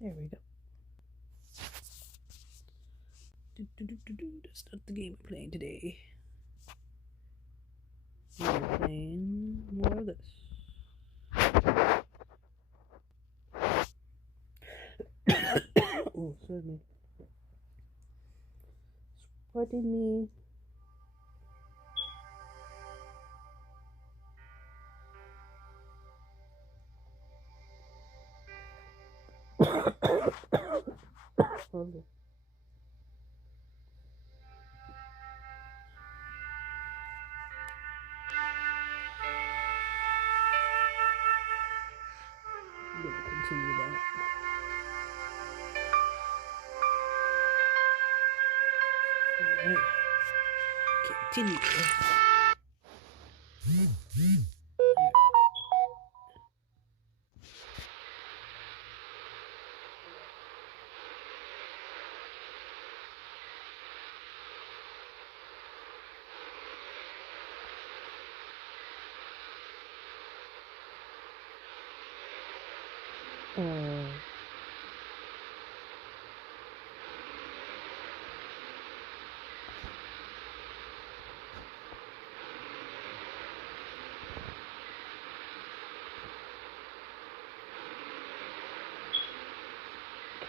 There we go. That's not the game we're playing today. We're playing more of this. Oh, excuse me. Pardon me. Hold on. I'm gonna continue that. Alright. Continue.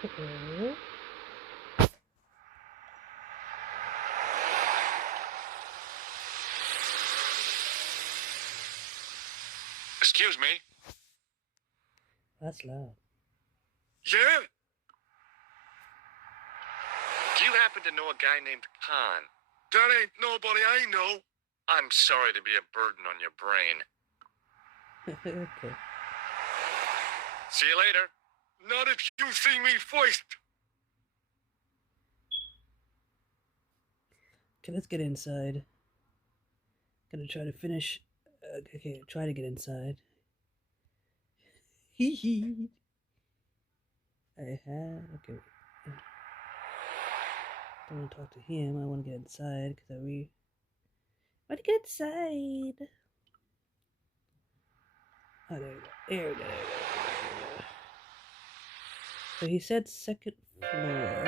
Okay. Excuse me? That's loud. Yeah? Do you happen to know a guy named Khan? That ain't nobody I know. I'm sorry to be a burden on your brain. Okay. See you later. Not if you see me first. Okay, let's get inside. Gonna try to finish. Okay, try to get inside. Hee hee. I have. Okay. Don't want to talk to him. I want to get inside because I want to get inside. Oh, there we go. There we go. So he said second floor.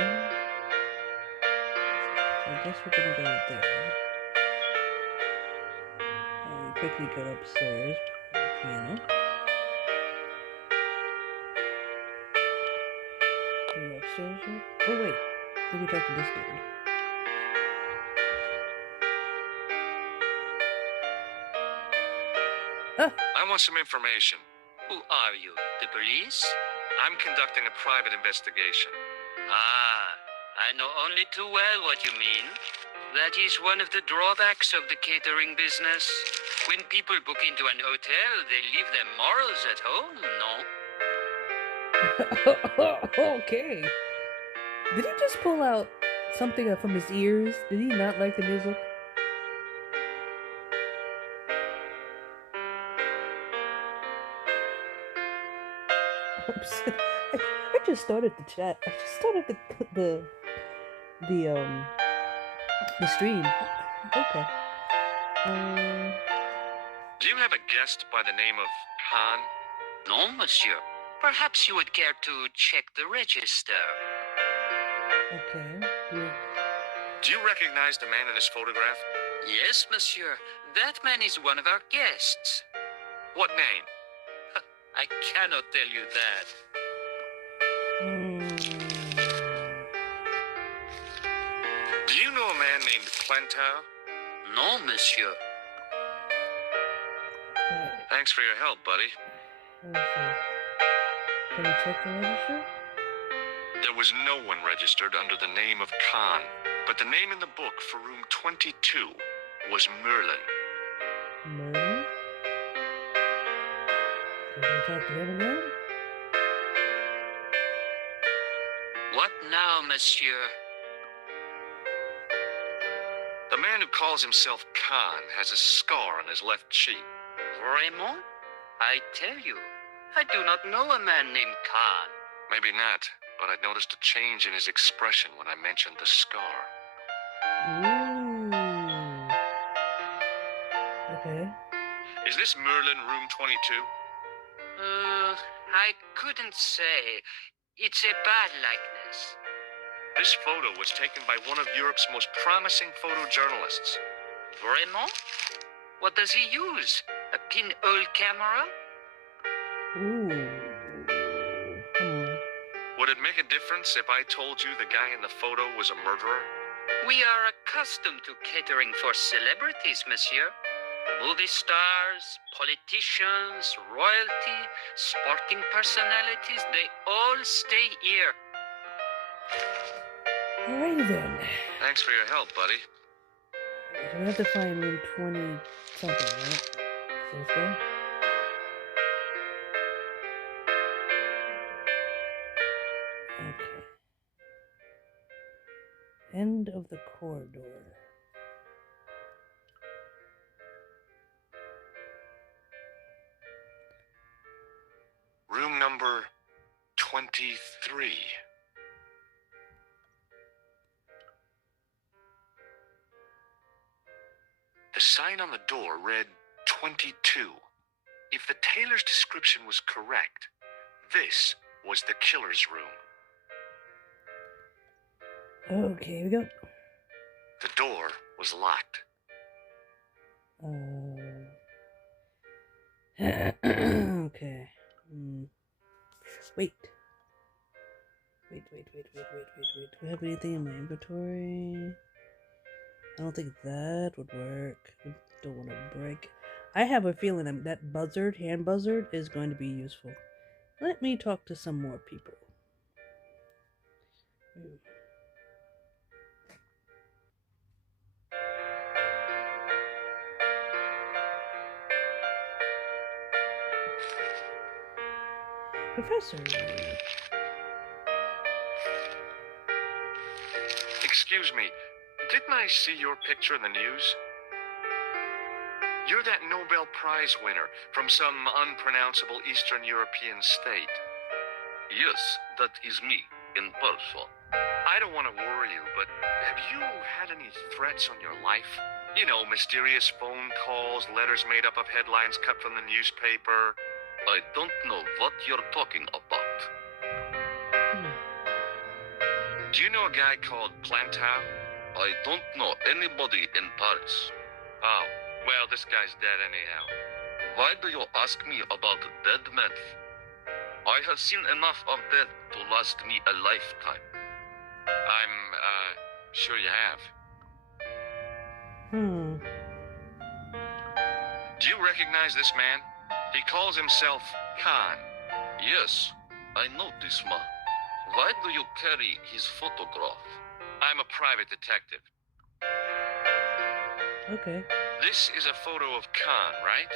So I guess we're gonna go there. And quickly go upstairs. Piano. Can we go upstairs here? Oh wait. Let me talk to this dude. I want some information. Who are you? The police? I'm conducting a private investigation. Ah, I know only too well what you mean. That is one of the drawbacks of the catering business. When people book into an hotel, they leave their morals at home, no? Okay. Did he just pull out something from his ears? Did he not like the music? Oops. I just started the chat. I just started the stream. Okay. Do you have a guest by the name of Khan? No, monsieur. Perhaps you would care to check the register. Okay. Do you recognize the man in this photograph? Yes, monsieur. That man is one of our guests. What name? I cannot tell you that. Do you know a man named Plantow? No, monsieur. Thanks for your help, buddy. Can we check the register? There was no one registered under the name of Khan, but the name in the book for room 22 was Merlin. Merlin? Can we talk to him again? What now, monsieur? The man who calls himself Khan has a scar on his left cheek. Raymond? I tell you, I do not know a man named Khan. Maybe not, but I noticed a change in his expression when I mentioned the scar. Ooh. Okay. Is this Merlin room 22? I couldn't say. It's a bad likeness. This photo was taken by one of Europe's most promising photojournalists. Vraiment? What does he use? A pinhole camera? Ooh. Would it make a difference if I told you the guy in the photo was a murderer? We are accustomed to catering for celebrities, monsieur. Movie stars, politicians, royalty, sporting personalities, they all stay here. Alrighty then. Thanks for your help, buddy. So we have to find room 20 something, right? So let's go. Okay. End of the corridor. Room number 23. The sign on the door read 22. If the tailor's description was correct, this was the killer's room. Okay, here we go. The door was locked. Okay. Wait. Do I have anything in my inventory? I don't think that would work. I don't want to break. I have a feeling that buzzard, hand buzzard, is going to be useful. Let me talk to some more people. Professor. Excuse me, didn't I see your picture in the news? You're that Nobel Prize winner from some unpronounceable Eastern European state. Yes, that is me, in person. I don't want to worry you, but have you had any threats on your life? You know, mysterious phone calls, letters made up of headlines cut from the newspaper. I don't know what you're talking about. Do you know a guy called Plantow? I don't know anybody in Paris. Oh, well, this guy's dead anyhow. Why do you ask me about dead men? I have seen enough of death to last me a lifetime. I'm, sure you have. Do you recognize this man? He calls himself Khan. Yes, I know this man. Why do you carry his photograph? I'm a private detective. Okay. This is a photo of Khan, right?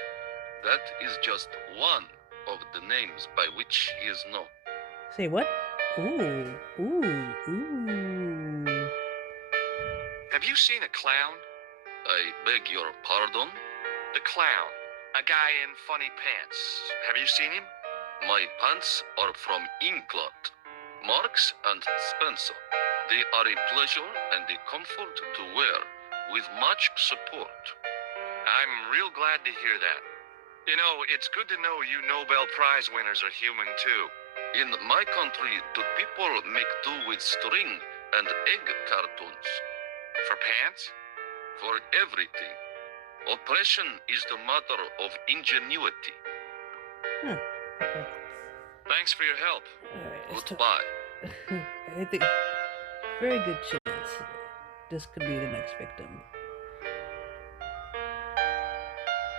That is just one of the names by which he is known. Say what? Ooh. Have you seen a clown? I beg your pardon? The clown. A guy in funny pants. Have you seen him? My pants are from England. Marks and Spencer. They are a pleasure and a comfort to wear, with much support. I'm real glad to hear that. You know, it's good to know you Nobel Prize winners are human too. In my country, the people make do with string and egg cartoons. For pants? For everything. Oppression is the mother of ingenuity. Okay. Thanks for your help. Alright, Goodbye. I think very good chance this could be the next victim.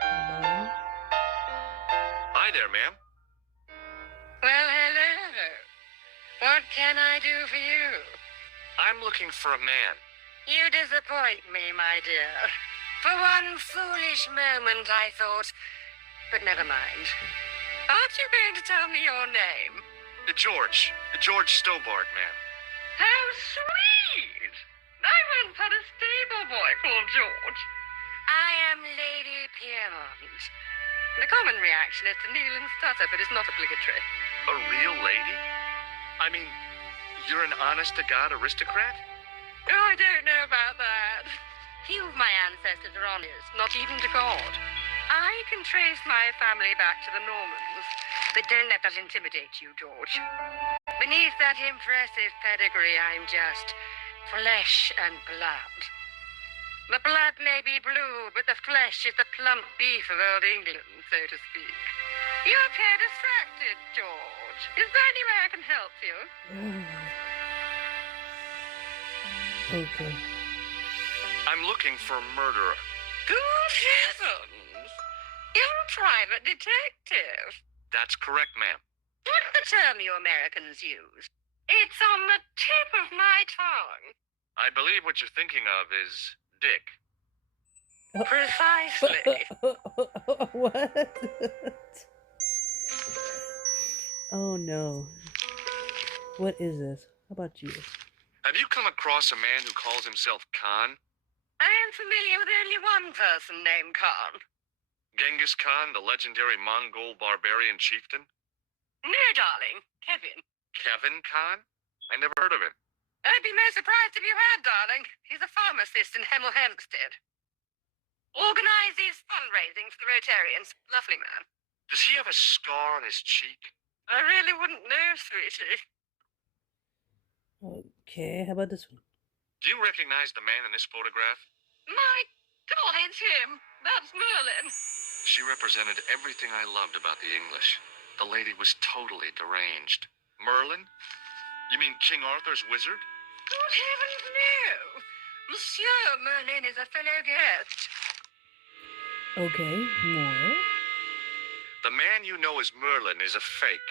Hello? Hi there, ma'am. Well, hello. What can I do for you? I'm looking for a man. You disappoint me, my dear. For one foolish moment I thought... But never mind. Aren't you going to tell me your name? George Stobart, ma'am. How sweet! I once had a stable boy called George. I am Lady Piermont. The common reaction is to kneel and stutter, but it's not obligatory. A real lady? I mean, you're an honest-to-God aristocrat? Oh, I don't know about that. Few of my ancestors are honest, not even to God. I can trace my family back to the Normans. But don't let that intimidate you, George. Beneath that impressive pedigree, I'm just flesh and blood. The blood may be blue, but the flesh is the plump beef of old England, so to speak. You appear distracted, George. Is there any way I can help you? Okay. I'm looking for a murderer. Good heavens! You're a private detective. That's correct, ma'am. What's the term you Americans use? It's on the tip of my tongue. I believe what you're thinking of is Dick. Precisely. What? Oh no. What is this? How about you? Have you come across a man who calls himself Khan? I am familiar with only one person named Khan. Genghis Khan, the legendary Mongol barbarian chieftain? No, darling. Kevin. Kevin Khan? I never heard of him. I'd be most surprised if you had, darling. He's a pharmacist in Hemel Hempstead. Organizes fundraising for the Rotarians. Lovely man. Does he have a scar on his cheek? I really wouldn't know, sweetie. Okay, how about this one? Do you recognize the man in this photograph? My God, it's him. That's Merlin. She represented everything I loved about the English. The lady was totally deranged. Merlin? You mean King Arthur's wizard? Good heavens, no. Monsieur Merlin is a fellow guest. Okay, more. The man you know as Merlin is a fake.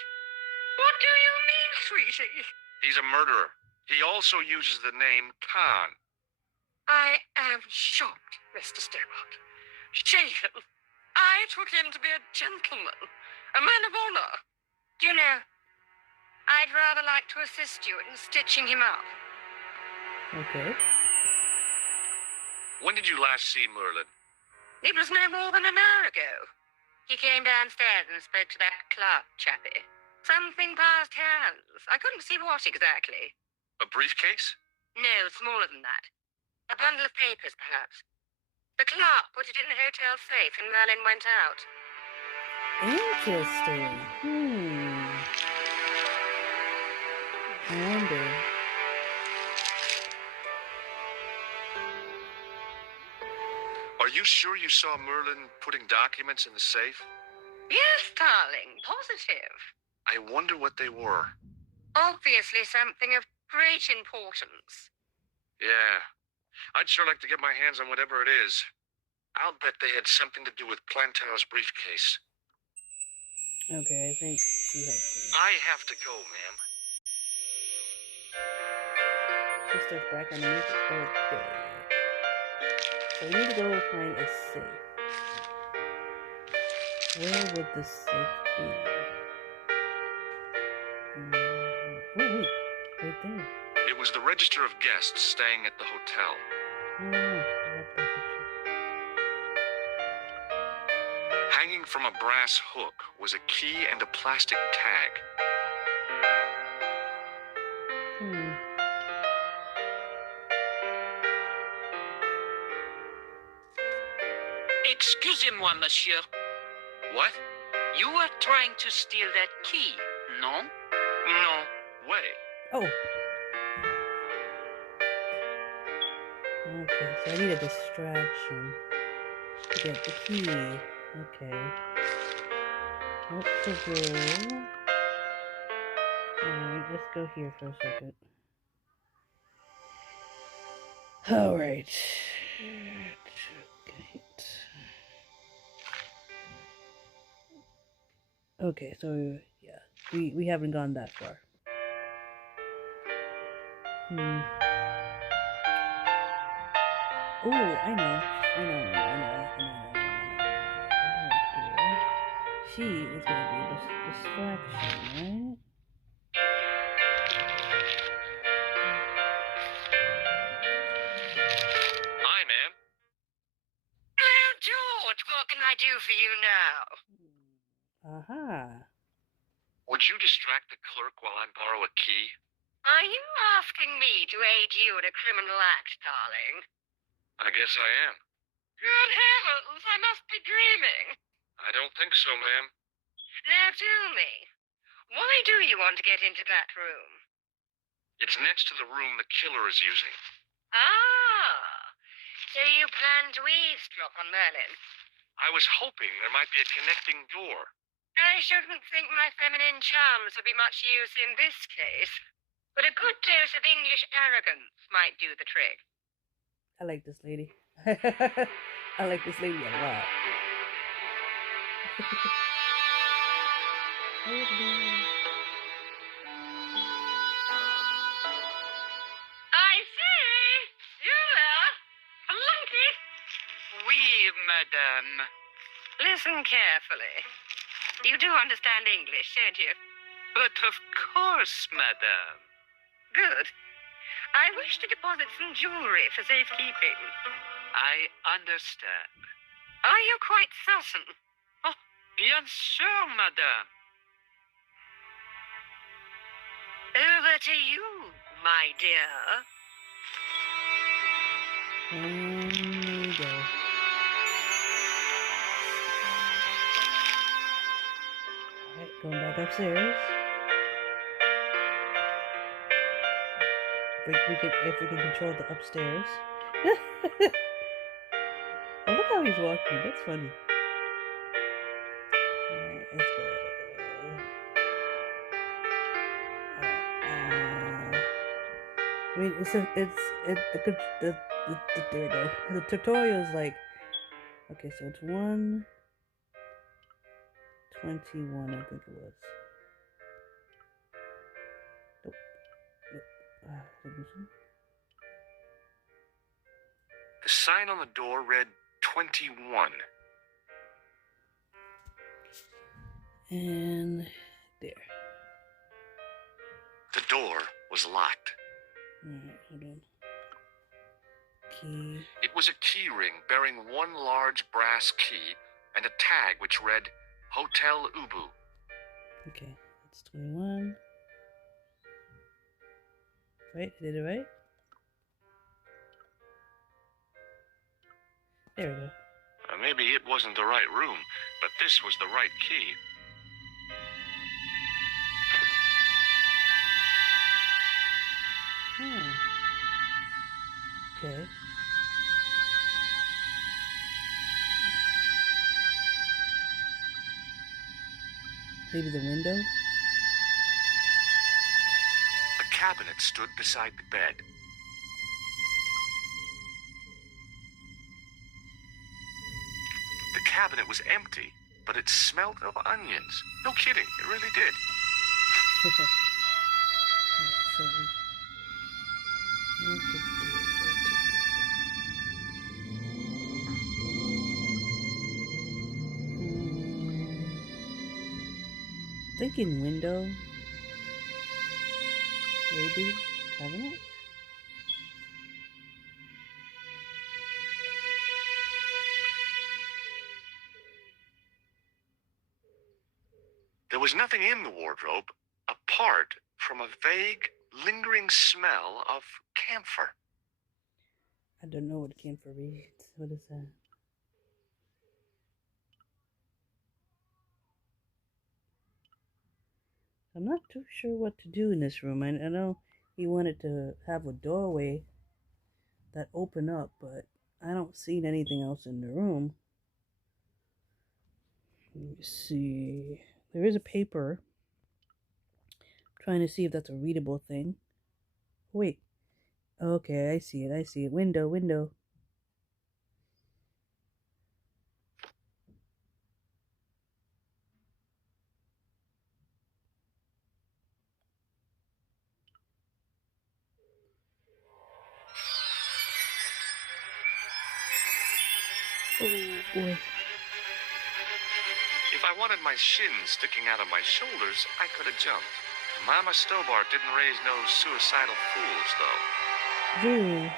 What do you mean, sweetie? He's a murderer. He also uses the name Khan. I am shocked, Mr. Stobart. Shaken. I took him to be a gentleman, a man of honor. Do you know, I'd rather like to assist you in stitching him up. Okay. When did you last see Merlin? It was no more than an hour ago. He came downstairs and spoke to that Clark chappie. Something passed hands. I couldn't see what exactly. A briefcase? No, smaller than that. A bundle of papers, perhaps. The clerk put it in the hotel safe and Merlin went out. Interesting. I wonder. Are you sure you saw Merlin putting documents in the safe? Yes, darling, positive. I wonder what they were. Obviously something of great importance. Yeah. I'd sure like to get my hands on whatever it is. I'll bet they had something to do with Plantel's briefcase. Okay, I think she has to. I have to go, ma'am. She starts back on the music. Okay. So we need to go find a safe. Where would the safe be? Oh, wait. Right there. It was the register of guests staying at the hotel. No. Hanging from a brass hook was a key and a plastic tag. Excusez-moi, monsieur. What? You were trying to steal that key, no? No way. Oh. Okay, so I need a distraction to get the key. Okay. What to do? Alright, let's go here for a second. Alright. Okay, so yeah, we haven't gone that far. Oh, I know. She is gonna be a distraction, right? Hi, ma'am. Hello, George. What can I do for you now? Aha. Would you distract the clerk while I borrow a key? Are you asking me to aid you in a criminal act, darling? I guess I am. Good heavens, I must be dreaming. I don't think so, ma'am. Now tell me, why do you want to get into that room? It's next to the room the killer is using. Ah, so you plan to eavesdrop on Merlin? I was hoping there might be a connecting door. I shouldn't think my feminine charms would be much use in this case, but a good dose of English arrogance might do the trick. I like this lady. I like this lady a lot. I say, you there, flunky. Oui, madame. Listen carefully. You do understand English, don't you? But of course, madame. Good. I wish to deposit some jewelry for safekeeping. I understand. Are you quite certain? Oh, bien sûr, madame. Over to you, my dear. And there we go. Alright, going back upstairs. If we can control the upstairs. Oh, look how he's walking. That's funny. Alright, let's go. I mean, there we go. The tutorial is like, okay, so it's 1:21, I think it was. Nope. The sign on the door read 21. And there. The door was locked. Alright, hold on. Key. It was a key ring bearing one large brass key and a tag which read Hotel Ubu. Okay, that's 21. Right, I did it right? There we go. Maybe it wasn't the right room, but this was the right key. Okay. Maybe the window? A cabinet stood beside the bed. The cabinet was empty, but it smelled of onions. No kidding, it really did. Alright, so what to do. Thinking window. Maybe cabinet. There was nothing in the wardrobe apart from a vague, lingering smell of camphor. I don't know what camphor means. What is that? I'm not too sure what to do in this room. I know he wanted to have a doorway that opened up, but I don't see anything else in the room. Let me see. There is a paper. I'm trying to see if that's a readable thing. Wait. Okay, I see it. I see it. Window, window. Oh boy. If I wanted my shins sticking out of my shoulders, I could have jumped. Mama Stobart didn't raise no suicidal fools, though. Ooh.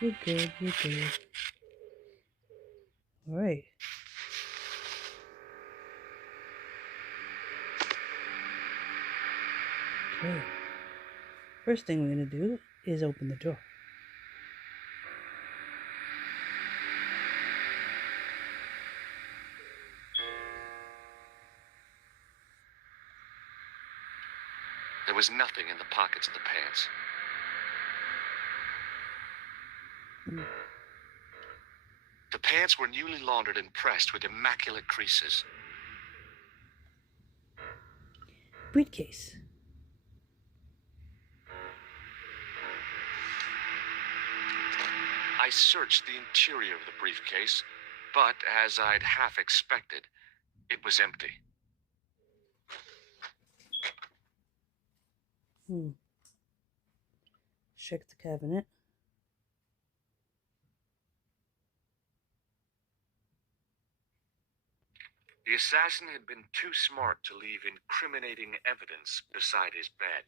You're good, you're good. Alright. Okay. First thing we're gonna do is open the door. was nothing in the pockets of the pants. The pants were newly laundered and pressed with immaculate creases. Briefcase. I searched the interior of the briefcase, but as I'd half expected, it was empty. Check the cabinet. The assassin had been too smart to leave incriminating evidence beside his bed.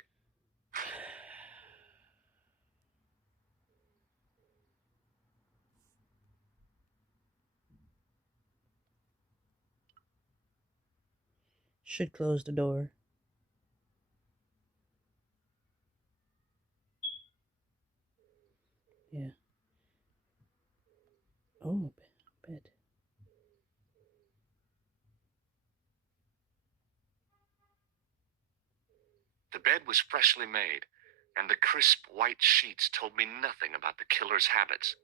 Should close the door. Yeah. Oh, bed. The bed was freshly made, and the crisp white sheets told me nothing about the killer's habits.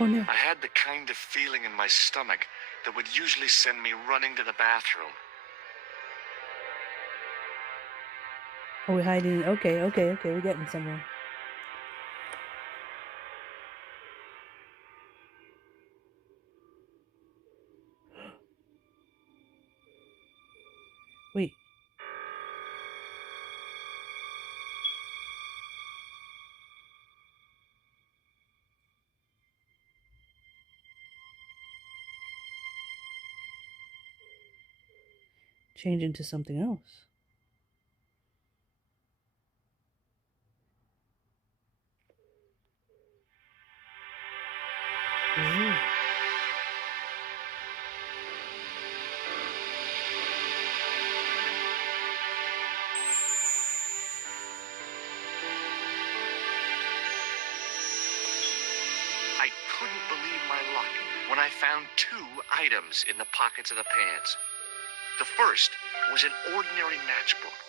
Oh no. I had the kind of feeling in my stomach that would usually send me running to the bathroom. Oh, we're hiding. Okay. We're getting somewhere. Wait. Change into something else. Ooh. I couldn't believe my luck when I found 2 items in the pockets of the pants. The first was an ordinary matchbook.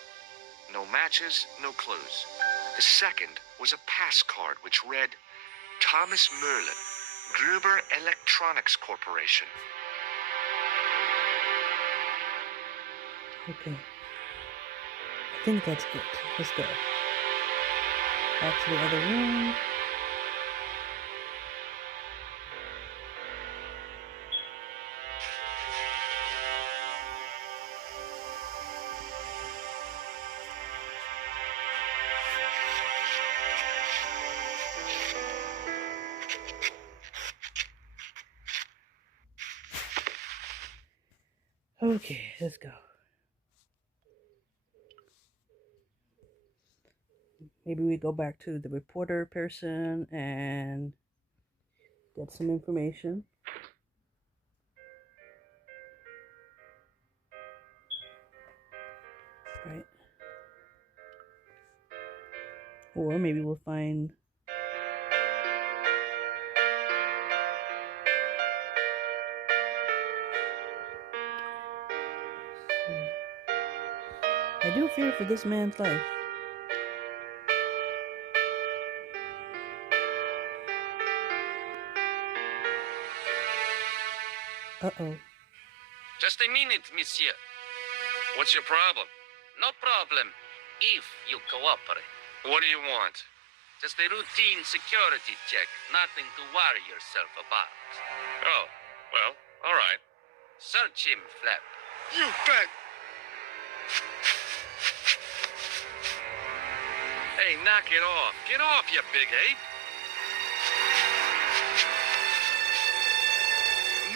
No matches, no clues. The second was a pass card which read, Thomas Merlin, Gruber Electronics Corporation. Okay. I think that's it. Let's go. Back to the other room. Okay, let's go. Maybe we go back to the reporter person and get some information. Right. Or maybe we'll find I do fear for this man's life. Uh-oh. Just a minute, monsieur. What's your problem? No problem, if you cooperate. What do you want? Just a routine security check, nothing to worry yourself about. Oh, well, all right. Search him, Flap. You bet! Hey, knock it off. Get off, you big ape.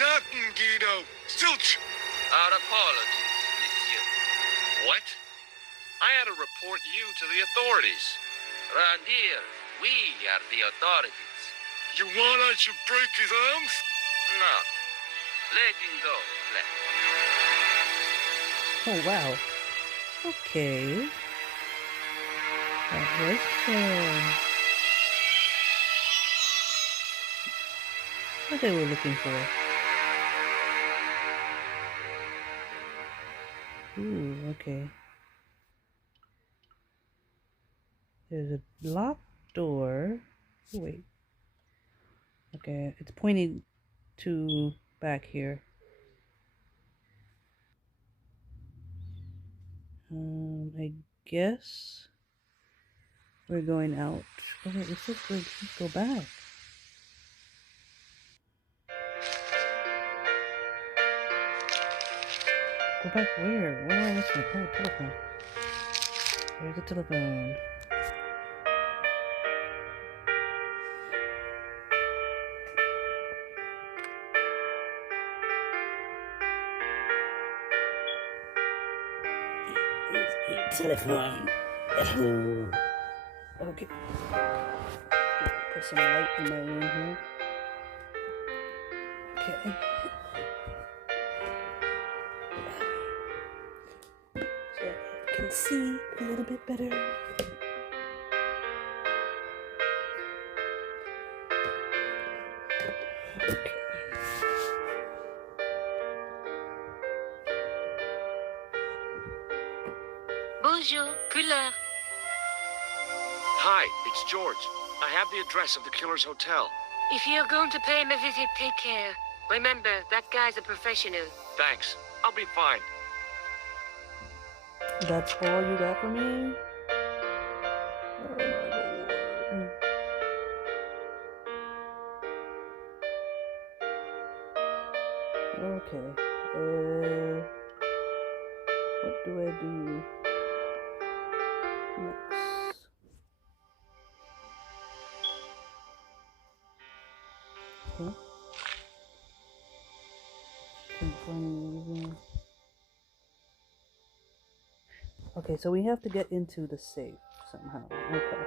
Nothing, Guido. Zilch! Our apologies, monsieur. What? I had to report you to the authorities. Round here, we are the authorities. You want I should break his arms? No. Let him go, Fleck. Oh, wow. Okay. That was what they were looking for. Ooh, okay. There's a locked door. Oh, wait. Okay, it's pointing to back here. I guess we're going out. Oh wait, it says let's go back. Go back where? Where am I missing? Oh, telephone. There's the telephone. Telephone. Okay. Put some light in my room here. Okay. So I can see a little bit better. Okay. Bonjour, couleur. Hi, it's George. I have the address of the killer's hotel. If you're going to pay him a visit, take care. Remember, that guy's a professional. Thanks. I'll be fine. That's all you got for me? Oh my lord. Okay. What do I do next? Huh? Okay, so we have to get into the safe somehow. Okay.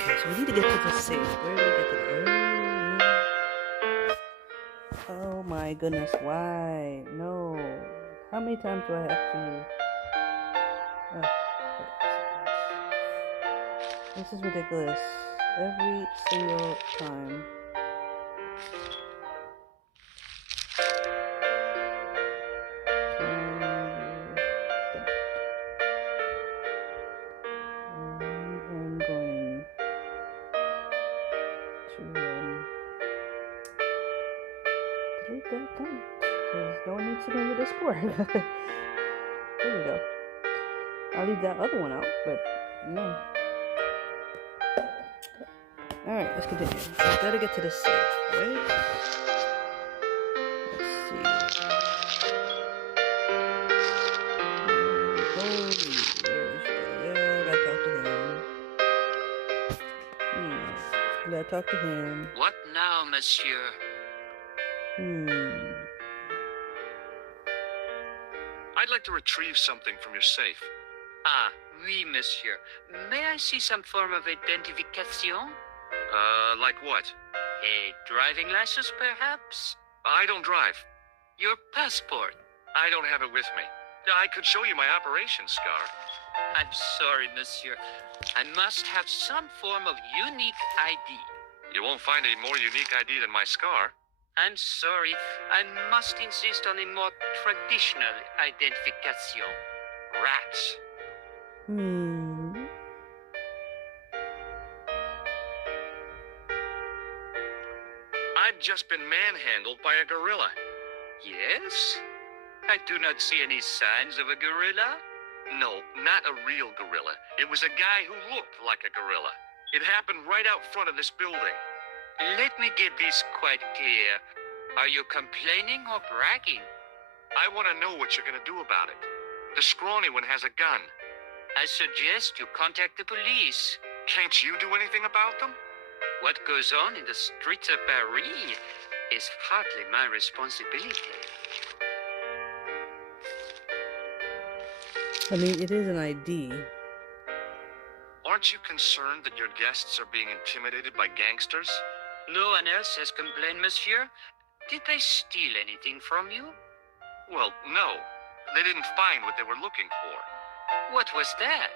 Okay, so we need to get to the safe. Where do we get to the... Oh my goodness, why? No. How many times do I have to... Oh, this is ridiculous. Every single time. I'm going to delete that comment because no one needs to know your Discord. There we go. I'll leave that other one out, but no. Alright, let's continue. We've got to get to the safe, right? Let's see. Gotta talk to him. What now, monsieur? I'd like to retrieve something from your safe. Ah, oui, monsieur. May I see some form of identification? Like what? A driving license, perhaps? I don't drive. Your passport? I don't have it with me. I could show you my operation scar. I'm sorry, monsieur. I must have some form of unique ID. You won't find a more unique ID than my scar. I'm sorry. I must insist on a more traditional identification. Rats. I've just been manhandled by a gorilla. Yes? I do not see any signs of a gorilla. No, not a real gorilla. It was a guy who looked like a gorilla. It happened right out front of this building. Let me get this quite clear. Are you complaining or bragging? I want to know what you're going to do about it. The scrawny one has a gun. I suggest you contact the police. Can't you do anything about them? What goes on in the streets of Paris is hardly my responsibility. I mean, it is an ID. Aren't you concerned that your guests are being intimidated by gangsters? No one else has complained, monsieur. Did they steal anything from you? Well, no. They didn't find what they were looking for. What was that?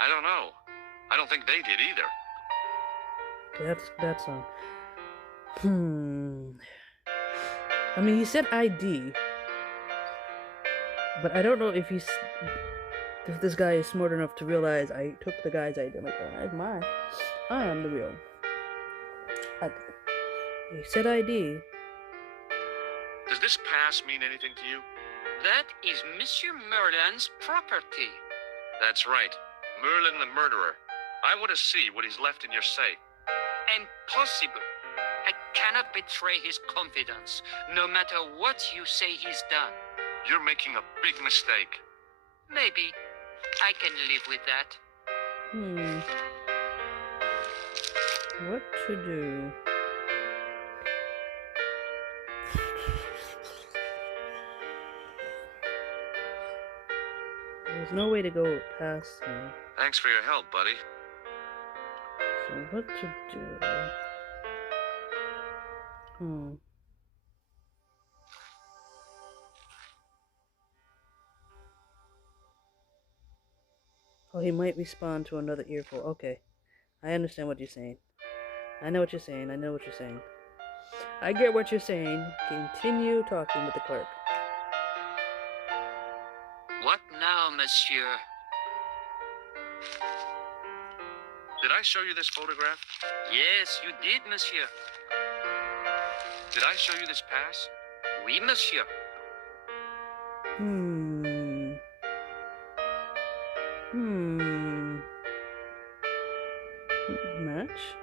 I don't know. I don't think they did either. That's I mean, he said ID, but I don't know if if this guy is smart enough to realize I took the guy's ID. I'm like, oh, that's mine. I am the real. He said ID. Does this pass mean anything to you? That is Monsieur Merlin's property. That's right. Merlin the murderer. I want to see what he's left in your safe. Impossible. I cannot betray his confidence, no matter what you say he's done. You're making a big mistake. Maybe. I can live with that. What to do? There's no way to go past him. Thanks for your help, buddy. So what to do? Oh, he might respond to another earful. Okay. I understand what you're saying. I know what you're saying. I know what you're saying. I get what you're saying. Continue talking with the clerk. What now, monsieur? Did I show you this photograph? Yes, you did, monsieur. Did I show you this pass? Oui, monsieur. Match?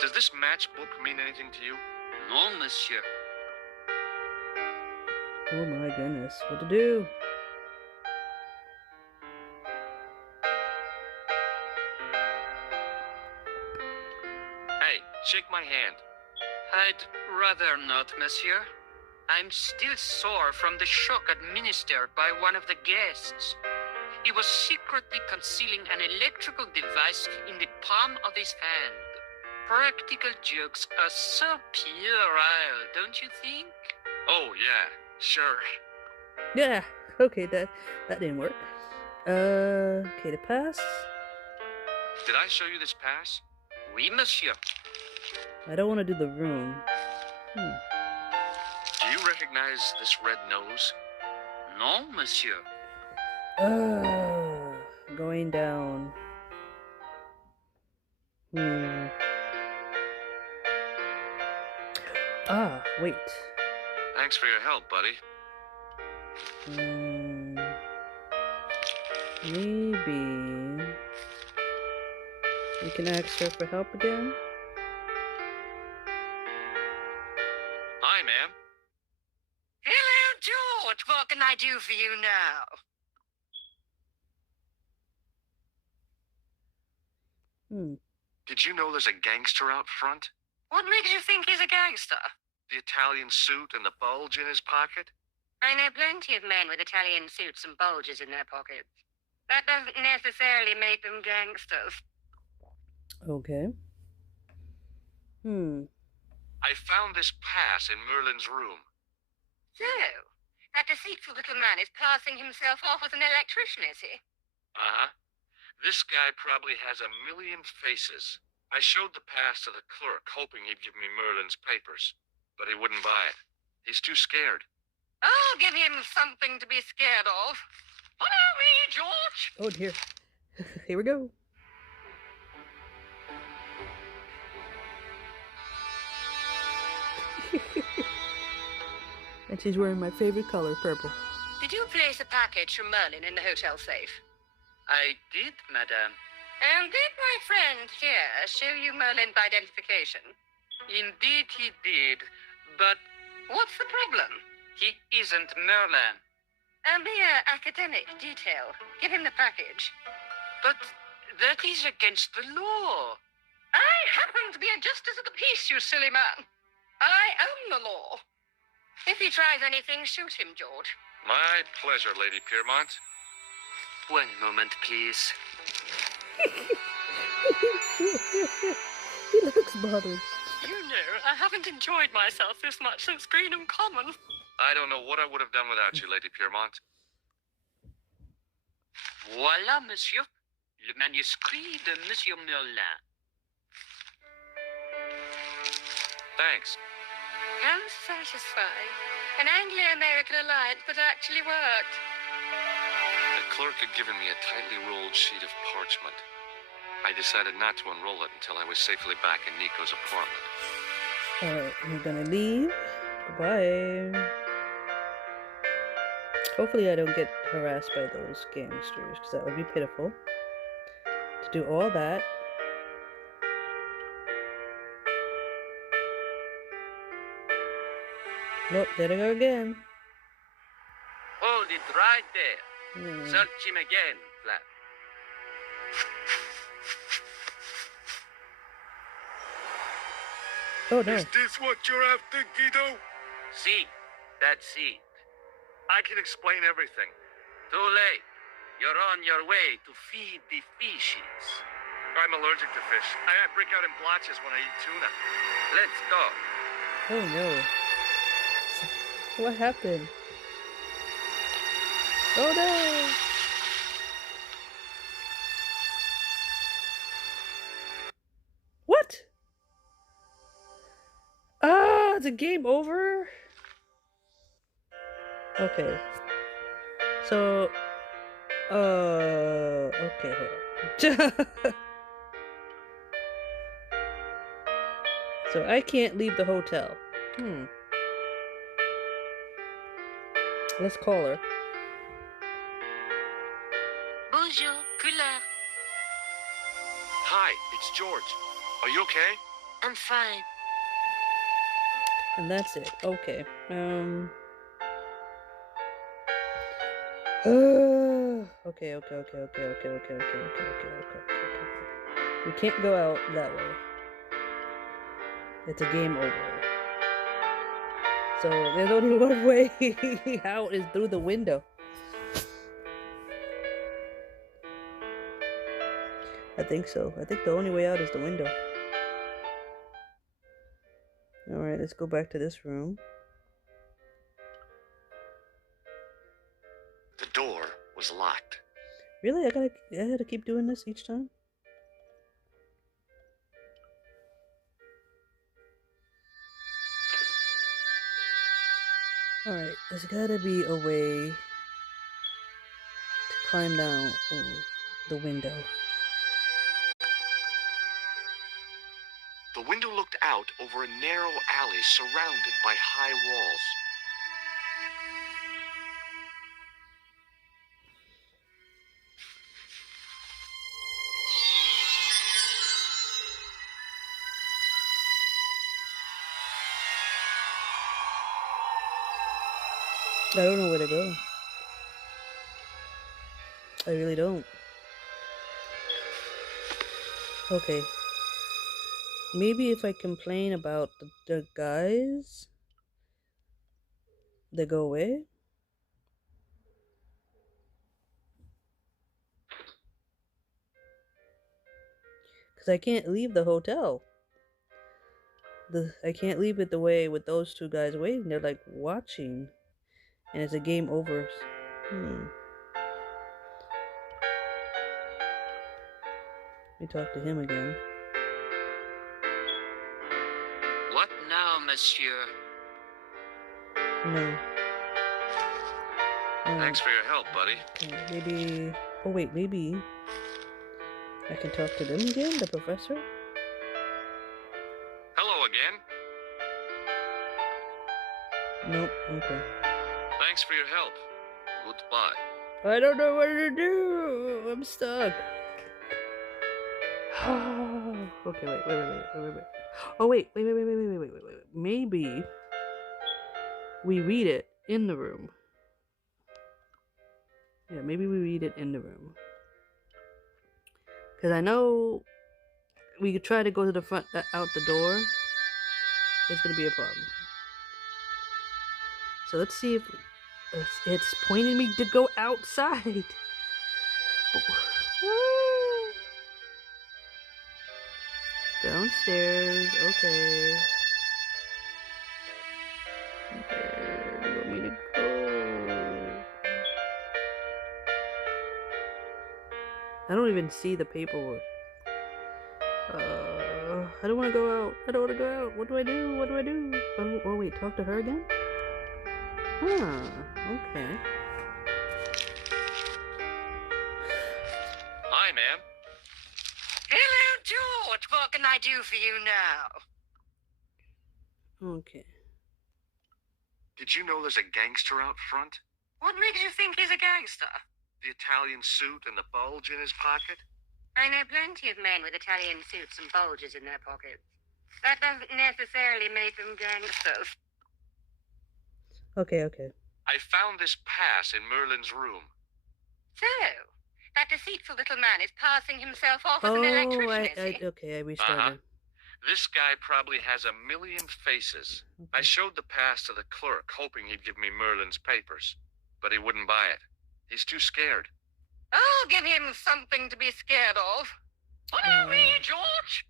Does this matchbook mean anything to you? Non, monsieur. Oh my goodness. What to do? Hey, shake my hand. I'd rather not, monsieur. I'm still sore from the shock administered by one of the guests. He was secretly concealing an electrical device in the palm of his hand. Practical jokes are so puerile, don't you think? Oh, yeah, sure. Yeah. Okay, that didn't work. Okay, the pass. Did I show you this pass? Oui, monsieur. I don't want to do the room. Do you recognize this red nose? Non, monsieur. Going down. Ah, wait. Thanks for your help, buddy. Maybe we can ask her for help again. Hi, ma'am. Hello, George. What can I do for you now? Did you know there's a gangster out front? What makes you think he's a gangster? The Italian suit and the bulge in his pocket? I know plenty of men with Italian suits and bulges in their pockets. That doesn't necessarily make them gangsters. Okay. I found this pass in Merlin's room. So, that deceitful little man is passing himself off as an electrician, is he? Uh-huh. This guy probably has 1,000,000 faces. I showed the pass to the clerk, hoping he'd give me Merlin's papers, but he wouldn't buy it. He's too scared. I'll give him something to be scared of. Follow me, George! Oh dear. Here we go. And she's wearing my favorite color, purple. Did you place a package from Merlin in the hotel safe? I did, madame. And did my friend here show you Merlin's identification? Indeed he did, but What's the problem? he isn't Merlin. A mere academic detail. Give him the package. But that is against the law. I happen to be a justice of the peace, you silly man. I own the law. If he tries anything, shoot him, George. My pleasure, Lady Piermont. One moment, please. He looks bothered. You know, I haven't enjoyed myself this much since Greenham Common. I don't know what I would have done without you, Lady Piermont. Voilà, monsieur. Le manuscrit de Monsieur Merlin. Thanks. How satisfying. An Anglo-American alliance that actually worked. The clerk had given me a tightly rolled sheet of parchment. I decided not to unroll it until I was safely back in Nico's apartment. Alright, we're gonna leave. Goodbye. Hopefully I don't get harassed by those gangsters, because that would be pitiful. To do all that. Nope, there they go again. Hold it right there. Hmm. Search him again, Flap. Oh no. this what you're after, Guido? See, that's it. I can explain everything. Too late. You're on your way to feed the fishes. I'm allergic to fish. I break out in blotches when I eat tuna. Let's go. Oh no. What happened? Oh no! What? Ah, the game over? Okay. So, okay, hold on. So I can't leave the hotel. Let's call her. Bonjour, couleur. Hi, it's George. Are you okay? I'm fine. And that's it. Okay. Okay. We can't go out that way. It's a game over. So there's only one way out is through the window. I think so. I think the only way out is the window. Alright, let's go back to this room. The door was locked. Really? I gotta keep doing this each time? Alright, there's gotta be a way to climb down the window. The window looked out over a narrow alley surrounded by high walls. I don't know where to go. I really don't. Okay. Maybe if I complain about the guys, they go away? Because I can't leave the hotel. I can't leave it the way with those two guys waiting. They're like watching. And it's a game over. Let me talk to him again. What now, monsieur? No. Thanks for your help, buddy. Okay, maybe... Oh wait, maybe... I can talk to them again, the professor? Hello again. Nope, okay. Thanks for your help. Goodbye. I don't know what to do. I'm stuck. Okay, wait. Oh, wait. Maybe we read it in the room. Yeah, maybe we read it in the room. Because I know we could try to go to the front, out the door. It's going to be a problem. So let's see if it's pointing me to go outside. Downstairs, okay. Where do you want me to go? I don't even see the paperwork. I don't want to go out. What do I do? Oh wait, talk to her again? Huh, okay. Hi, ma'am. Hello, George. What can I do for you now? Okay. Did you know there's a gangster out front? What makes you think he's a gangster? The Italian suit and the bulge in his pocket? I know plenty of men with Italian suits and bulges in their pockets. That doesn't necessarily make them gangsters. Okay. I found this pass in Merlin's room. So, that deceitful little man is passing himself off as an electrician, is he? Okay, I restarted. This guy probably has a million faces. I showed the pass to the clerk, hoping he'd give me Merlin's papers. But he wouldn't buy it. He's too scared. I'll give him something to be scared of. Follow me, George!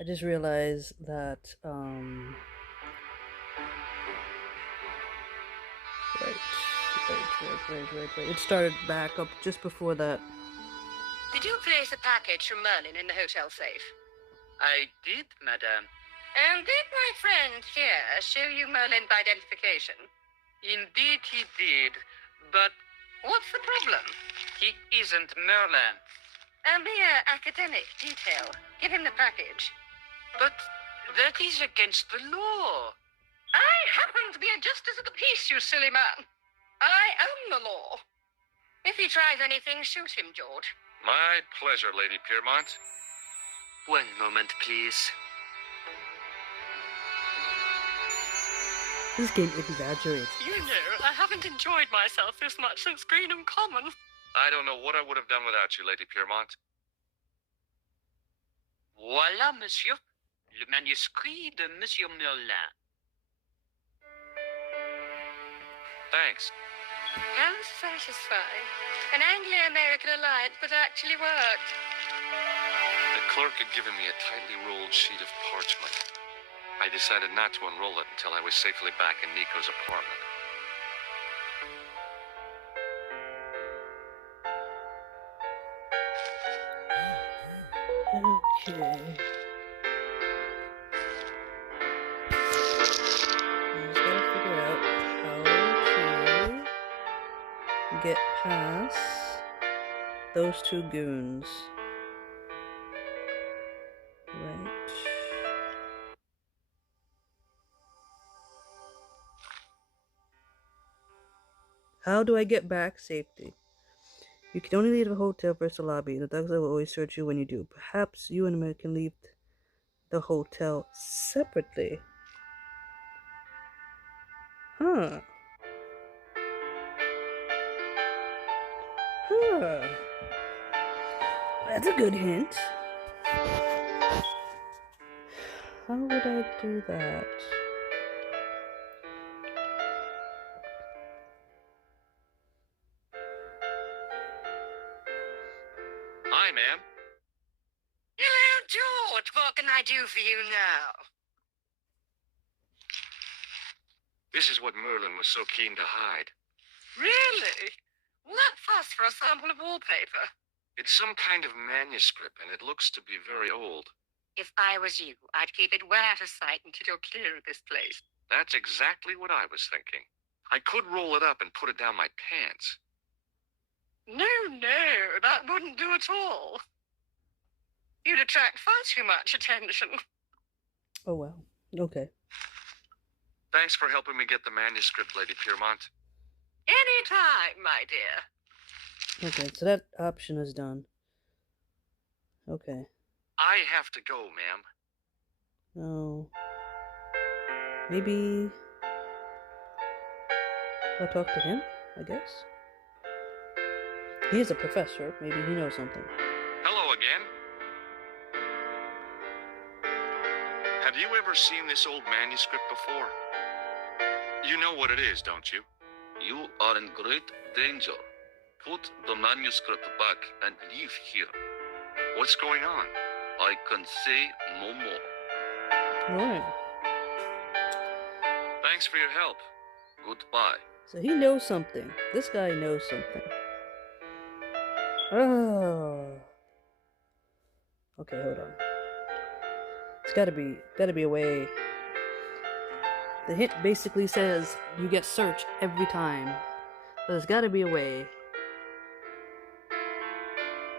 I just realized that, Right. It started back up just before that. Did you place a package from Merlin in the hotel safe? I did, madame. And did my friend here show you Merlin's identification? Indeed he did, but What's the problem? he isn't Merlin. A mere academic detail. Give him the package. But that is against the law. I happen to be a justice of the peace, you silly man. I own the law. If he tries anything, shoot him, George. My pleasure, Lady Piermont. One moment, please. This game exaggerates. You know, I haven't enjoyed myself this much since Greenham Common. I don't know what I would have done without you, Lady Piermont. Voilà, monsieur. Le manuscrit de Monsieur Merlin. Thanks. How satisfying. An Anglo-American alliance that actually worked. The clerk had given me a tightly rolled sheet of parchment. I decided not to unroll it until I was safely back in Nico's apartment. Okay. I just gotta figure out how to get past those two goons. Right. How do I get back safely? You can only leave the hotel versus the lobby. The thugs will always search you when you do. Perhaps you and the man can leave the hotel separately. Huh. That's a good hint. How would I do that? Hi, ma'am. Hello, George. What can I do for you now? This is what Merlin was so keen to hide. Really? That fuss for a sample of wallpaper. It's some kind of manuscript, and it looks to be very old. If I was you, I'd keep it well out of sight until you're clear of this place. That's exactly what I was thinking. I could roll it up and put it down my pants. No, that wouldn't do at all. You'd attract far too much attention. Oh well. Okay. Thanks for helping me get the manuscript, Lady Piermont. Any time, my dear. Okay, so that option is done. Okay. I have to go, ma'am. No. Maybe I'll talk to him, I guess. He is a professor. Maybe he knows something. Hello again. Have you ever seen this old manuscript before? You know what it is, don't you? You are in great danger. Put the manuscript back and leave here. What's going on? I can say no more. Alright. Thanks for your help. Goodbye. So he knows something. This guy knows something. Oh. Okay, hold on. It's gotta be a way. The hint basically says you get searched every time. So there's gotta be a way.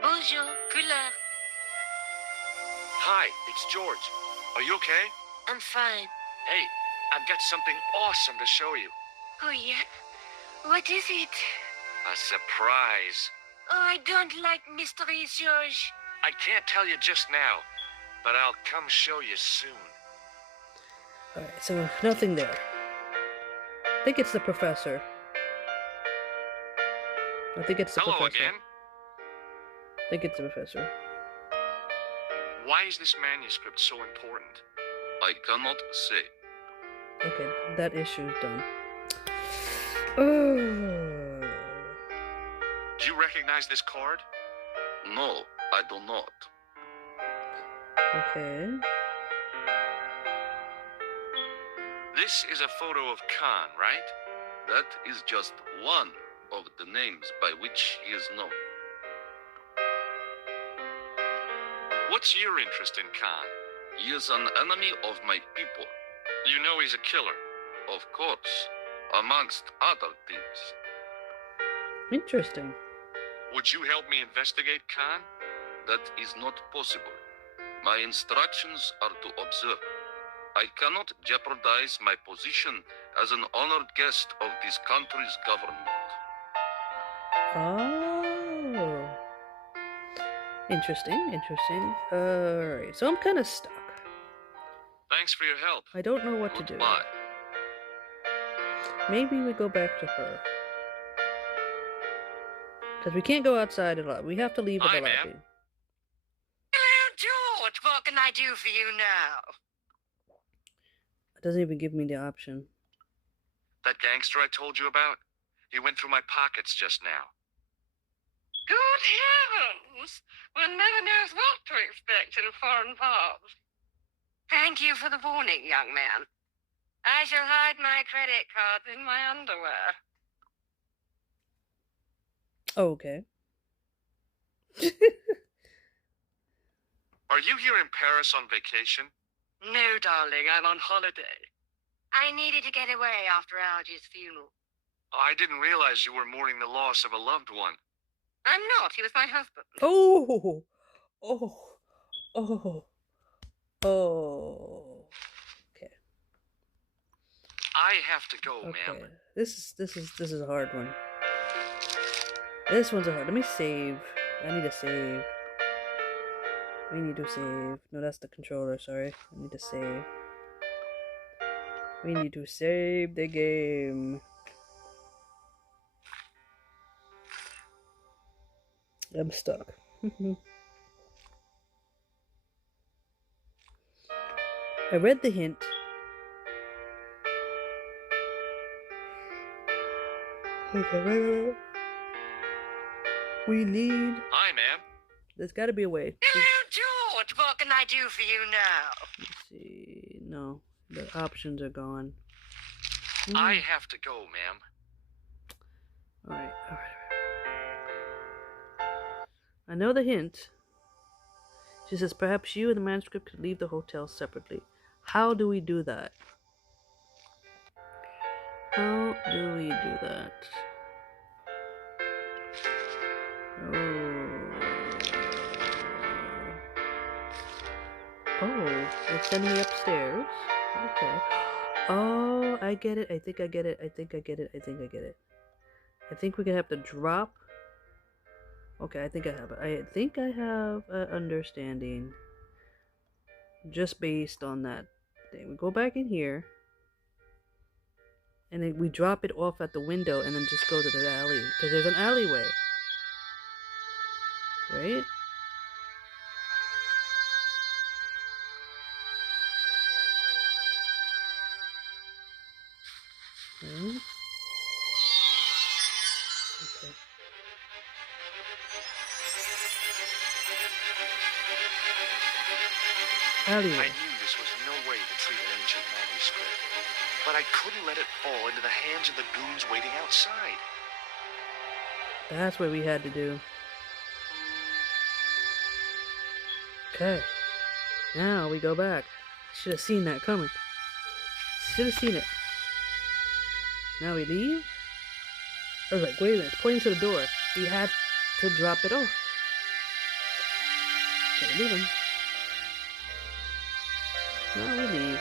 Bonjour, couleur. Hi, it's George. Are you okay? I'm fine. Hey, I've got something awesome to show you. Oh, yeah? What is it? A surprise. Oh, I don't like mysteries, George. I can't tell you just now, but I'll come show you soon. Alright, so nothing there. I think it's the professor. I think it's the Hello professor. again. I think it's the professor. Why is this manuscript so important? I cannot say. Okay, that issue's done. Oh. Do you recognize this card? No, I do not. Okay. This is a photo of Khan, right? That is just one of the names by which he is known. What's your interest in Khan? He is an enemy of my people. You know he's a killer. Of course, amongst other things. Interesting. Would you help me investigate Khan? That is not possible. My instructions are to observe. I cannot jeopardize my position as an honored guest of this country's government. Oh. Interesting. Alright, so I'm kind of stuck. Thanks for your help. I don't know what to do. Goodbye. Maybe we go back to her. Because we can't go outside a lot. We have to leave at Hi, the ma'am. lobby. Hello, George. What can I do for you now? It doesn't even give me the option. That gangster I told you about? He went through my pockets just now. Good heavens! One never knows what to expect in foreign parts. Thank you for the warning, young man. I shall hide my credit cards in my underwear. Okay. Are you here in Paris on vacation? No, darling, I'm on holiday. I needed to get away after Algy's funeral. I didn't realize you were mourning the loss of a loved one. I'm not. He was my husband. Oh. Okay. I have to go, Okay. ma'am. This is a hard one. This one's a hard. Let me save. I need to save. We need to save. No, that's the controller. Sorry. I need to save. We need to save the game. I'm stuck. I read the hint. Okay, wait. We need. Hi, ma'am. There's got to be a way. Hello, George. What can I do for you now? Let's see. No, the options are gone. I have to go, ma'am. All right. I know the hint. She says perhaps you and the manuscript could leave the hotel separately. How do we do that? How do we do that? Oh, it's sending me upstairs. Okay. Oh, I get it. I think I get it. I think we're gonna have to drop. Okay, I think I have it. I think I have an understanding just based on that thing. We go back in here, and then we drop it off at the window, and then just go to the alley because there's an alleyway, right? Right? Okay. Alleyway. I knew this was no way to treat an ancient manuscript, but I couldn't let it fall into the hands of the goons waiting outside. That's what we had to do. Okay. Now we go back. Should have seen that coming. Should have seen it. Now we leave? I was like, wait a minute, it's pointing to the door. We have to drop it off. Okay, we're leaving. Now we leave.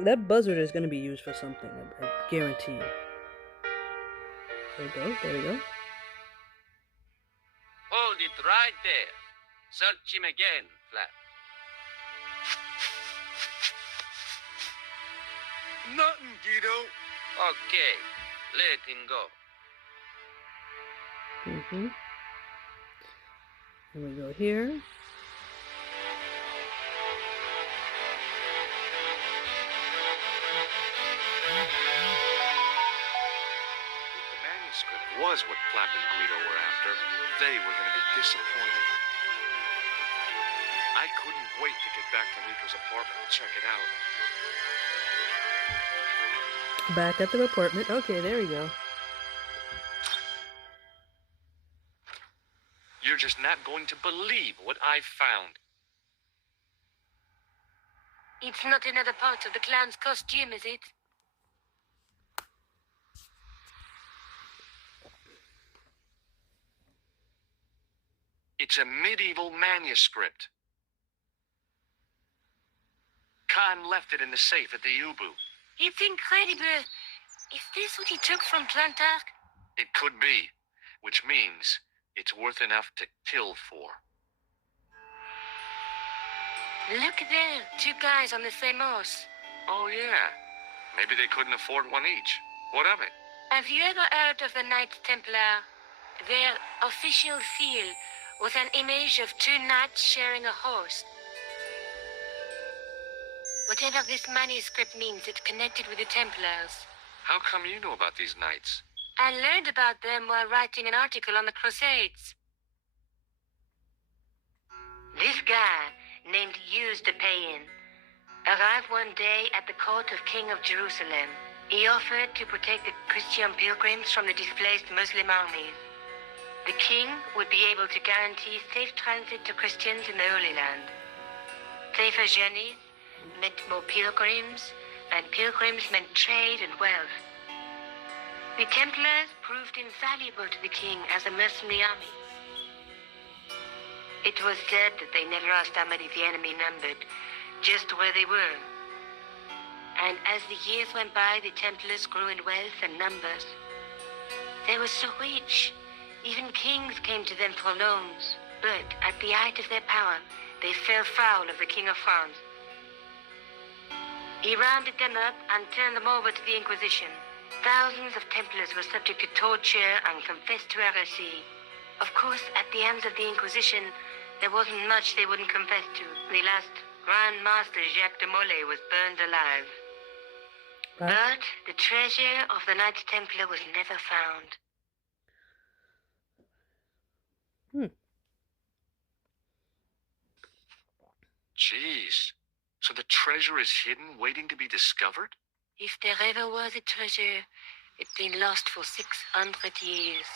That buzzard is going to be used for something, I guarantee you. There we go, there we go. Hold it right there. Search him again, Flap. Nothing, Guido. Okay, let him go. Mm-hmm. And we go here. If the manuscript was what Flap and Guido were after, they were going to be disappointed. I couldn't wait to get back to Nico's apartment and check it out. Back at the apartment. Okay, there we go. You're just not going to believe what I've found. It's not another part of the clown's costume, is it? It's a medieval manuscript. Khan left it in the safe at the U-Boot. It's incredible. Is this what he took from Plantark? It could be, which means it's worth enough to kill for. Look there, two guys on the same horse. Oh, yeah. Maybe they couldn't afford one each. What of it? Have you ever heard of the Knights Templar? Their official seal was an image of two knights sharing a horse. Whatever this manuscript means, it's connected with the Templars. How come you know about these knights? I learned about them while writing an article on the Crusades. This guy, named Hughes de Payen, arrived one day at the court of King of Jerusalem. He offered to protect the Christian pilgrims from the displaced Muslim armies. The king would be able to guarantee safe transit to Christians in the Holy Land. Safer journeys meant more pilgrims, and pilgrims meant trade and wealth. The Templars proved invaluable to the king as a mercenary army. It was said that they never asked how many the enemy numbered, just where they were. And as the years went by, the Templars grew in wealth and numbers. They were so rich, even kings came to them for loans. But at the height of their power, they fell foul of the King of France. He rounded them up and turned them over to the Inquisition. Thousands of Templars were subject to torture and confessed to heresy. Of course, at the hands of the Inquisition, there wasn't much they wouldn't confess to. The last Grand Master, Jacques de Molay, was burned alive. But the treasure of the Knights Templar was never found. Jeez. So the treasure is hidden, waiting to be discovered? If there ever was a treasure, it's been lost for 600 years.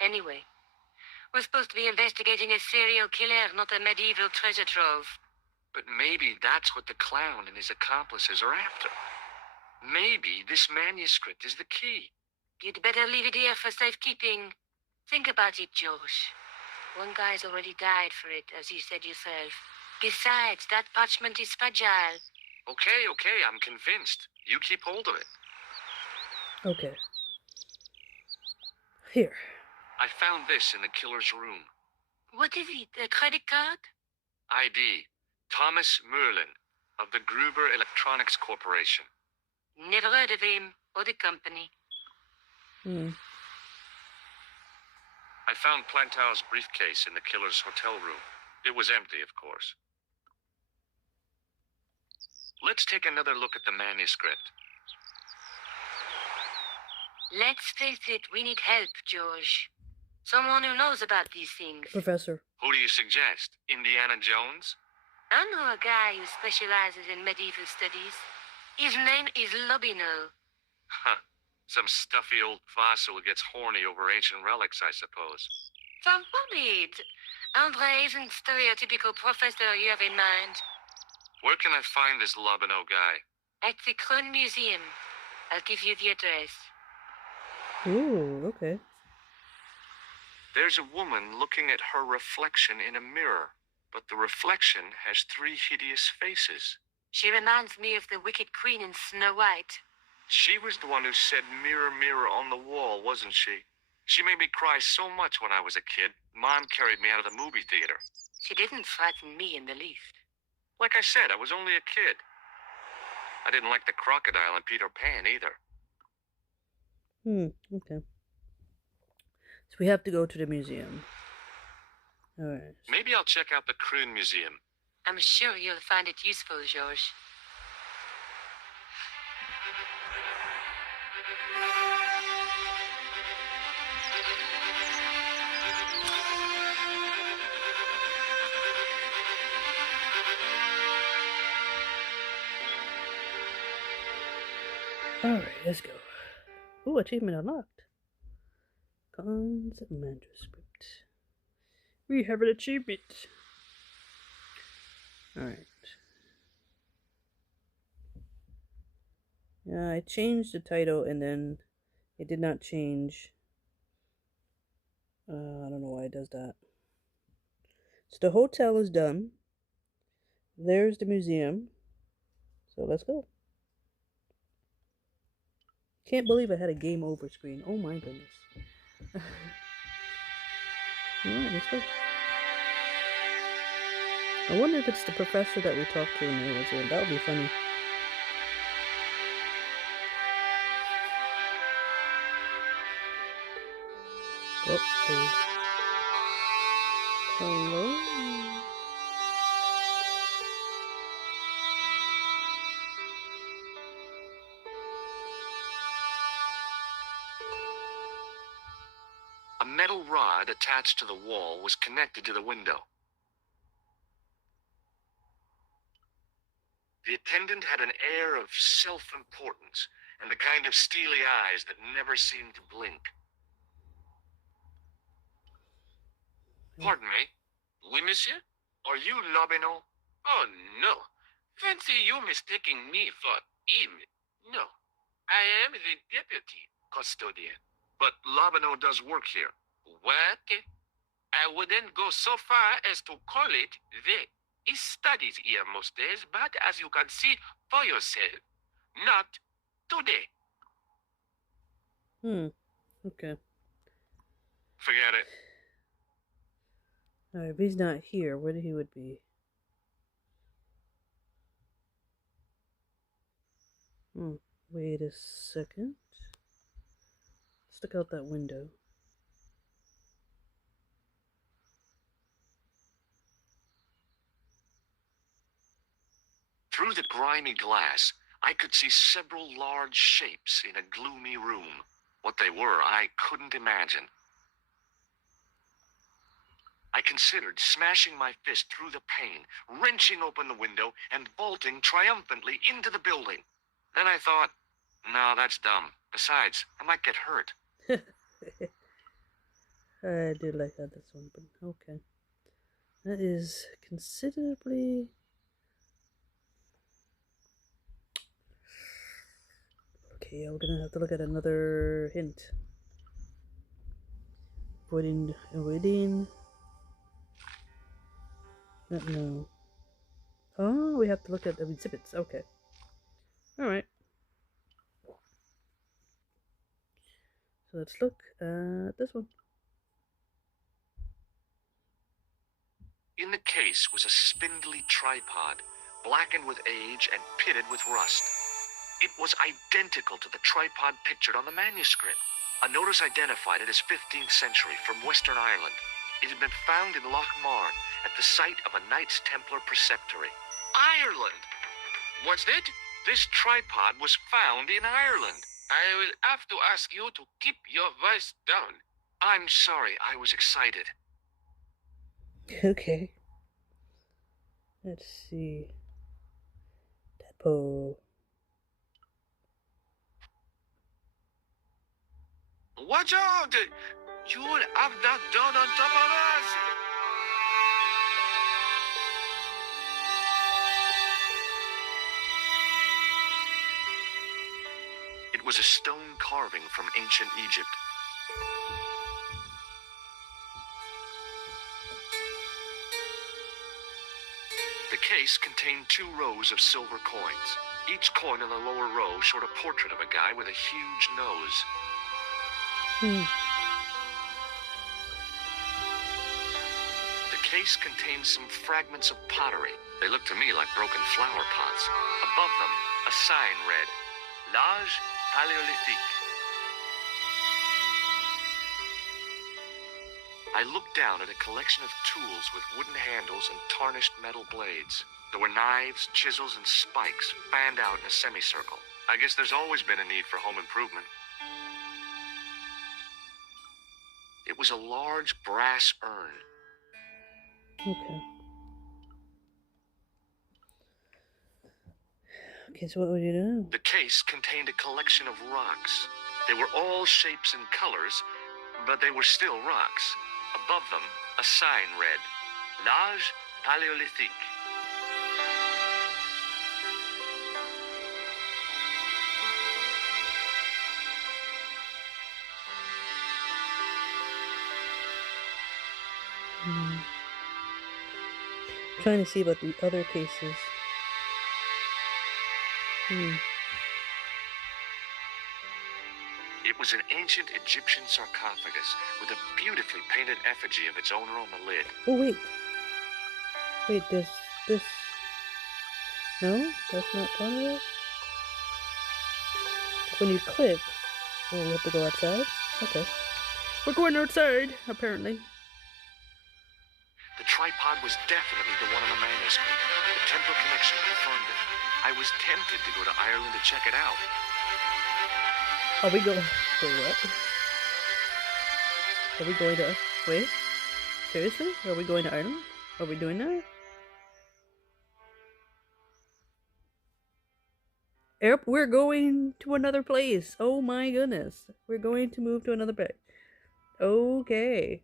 Anyway, we're supposed to be investigating a serial killer, not a medieval treasure trove. But maybe that's what the clown and his accomplices are after. Maybe this manuscript is the key. You'd better leave it here for safekeeping. Think about it, Josh. One guy's already died for it, as you said yourself. Besides, that parchment is fragile. Okay, I'm convinced. You keep hold of it. Okay. Here. I found this in the killer's room. What is it? A credit card? ID. Thomas Merlin of the Gruber Electronics Corporation. Never heard of him or the company. I found Plantow's briefcase in the killer's hotel room. It was empty, of course. Let's take another look at the manuscript. Let's face it, we need help, George. Someone who knows about these things. Professor. Who do you suggest? Indiana Jones? I know a guy who specializes in medieval studies. His name is Lobino. Huh. Some stuffy old fossil who gets horny over ancient relics, I suppose. Some it. Andre isn't stereotypical professor you have in mind. Where can I find this Lobino guy? At the Krohn Museum. I'll give you the address. Ooh, okay. There's a woman looking at her reflection in a mirror, but the reflection has 3 hideous faces. She reminds me of the Wicked Queen in Snow White. She was the one who said, "Mirror, mirror on the wall," wasn't she? She made me cry so much when I was a kid. Mom carried me out of the movie theater. She didn't frighten me in the least. Like I said, I was only a kid. I didn't like the crocodile in Peter Pan either. Okay. So we have to go to the museum. Alright. Maybe I'll check out the Krohn Museum. I'm sure you'll find it useful, George. Alright, let's go. Ooh, achievement unlocked. Cons manuscript. We have an achievement. Alright. Yeah, I changed the title and then it did not change. I don't know why it does that. So the hotel is done. There's the museum. So let's go. Can't believe I had a game over screen. Oh my goodness. Alright, let's go. I wonder if it's the professor that we talked to in the museum. That would be funny. Oh. Hello? A metal rod attached to the wall was connected to the window. The attendant had an air of self-importance and the kind of steely eyes that never seemed to blink. Pardon me? Oui, monsieur? Are you Lobino? Oh, no. Fancy you mistaking me for him. No. I am the deputy custodian. But Lobino does work here. Work? I wouldn't go so far as to call it the. He studies here most days, but as you can see for yourself, not today. Okay. Forget it. Alright, if he's not here, where he would be? Wait a second. Let's look out that window. Through the grimy glass, I could see several large shapes in a gloomy room. What they were, I couldn't imagine. I considered smashing my fist through the pane, wrenching open the window, and vaulting triumphantly into the building. Then I thought, no, that's dumb. Besides, I might get hurt. I do like how this one, but okay. That is considerably... Okay, I'm gonna have to look at another hint. Avoiding... No. Oh, we have to look at the exhibits. Okay. Alright. So let's look at this one. In the case was a spindly tripod, blackened with age and pitted with rust. It was identical to the tripod pictured on the manuscript. A notice identified it as 15th century from Western Ireland. It had been found in Lochmarn at the site of a Knights Templar preceptory. Ireland! Was it? This tripod was found in Ireland. I will have to ask you to keep your voice down. I'm sorry, I was excited. Okay. Let's see. Depo. Watch out! You will have that done on top of us! It was a stone carving from ancient Egypt. The case contained 2 rows of silver coins. Each coin in the lower row showed a portrait of a guy with a huge nose. The case contained some fragments of pottery. They looked to me like broken flower pots. Above them, a sign read, L'Age Paléolithique. I looked down at a collection of tools with wooden handles and tarnished metal blades. There were knives, chisels, and spikes fanned out in a semicircle. I guess there's always been a need for home improvement. It was a large brass urn. Okay. Okay, so what would you do? The case contained a collection of rocks. They were all shapes and colors, but they were still rocks. Above them, a sign read, L'Age Paléolithique. I'm trying to see about the other cases. It was an ancient Egyptian sarcophagus with a beautifully painted effigy of its owner on the lid. Oh, wait. Wait, this... No? That's not part of it? When you click... Oh, we have to go outside? Okay. We're going outside, apparently. The tripod was definitely the one on the manuscript. The Templar connection confirmed it. I was tempted to go to Ireland to check it out. Are we going... Wait, what? Are we going to... Wait? Seriously? Are we going to Ireland? Are we doing that? We're going to another place. Oh my goodness. We're going to move to another place. Okay.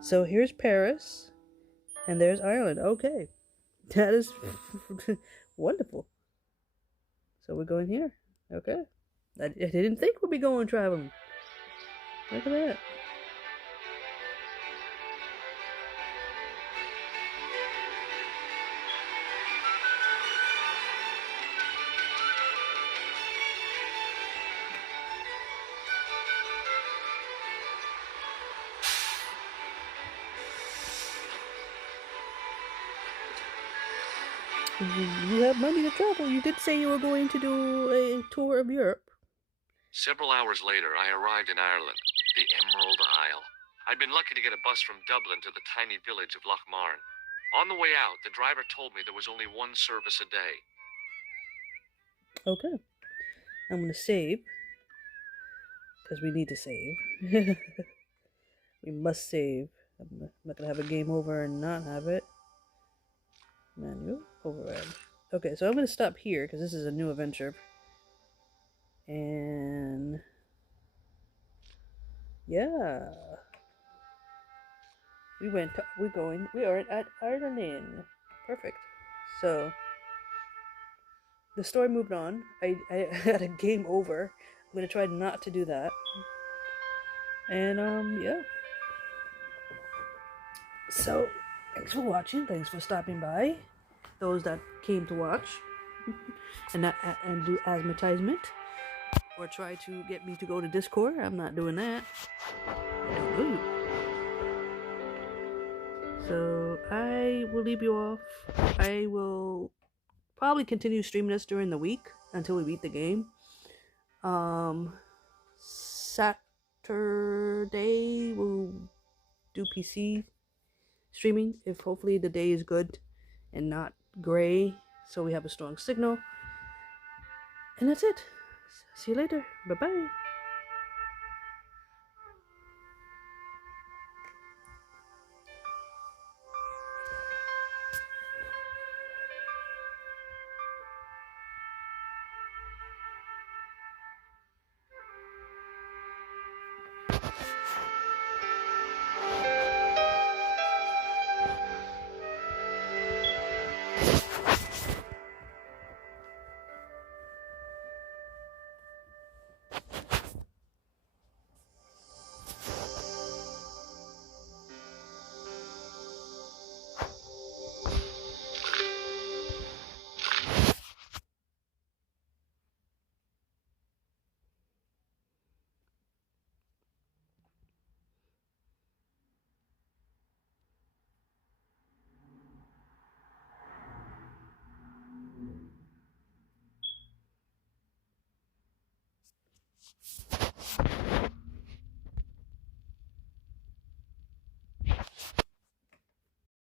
So here's Paris. And there's Ireland. Okay. That is wonderful. So we're going here. Okay. I didn't think we'd be going traveling. Look at that. You have money to travel. You did say you were going to do a tour of Europe. Several hours later, I arrived in Ireland, the Emerald Isle. I'd been lucky to get a bus from Dublin to the tiny village of Lochmarn. On the way out, the driver told me there was only 1 service a day. Okay. I'm going to save. Because we need to save. We must save. I'm not going to have a game over and not have it. Manual override. Okay, so I'm going to stop here because this is a new adventure. And yeah, we are at Ireland. Perfect. So the story moved on. I had a game over. I'm going to try not to do that. And yeah. So thanks for watching. Thanks for stopping by. Those that came to watch. and do advertisement or try to get me to go to Discord. I'm not doing that. Ooh. So I will leave you off. I will probably continue streaming this during the week until we beat the game. Saturday we'll do PC streaming if hopefully the day is good and not gray, so we have a strong signal. And that's it. See you later. Bye bye.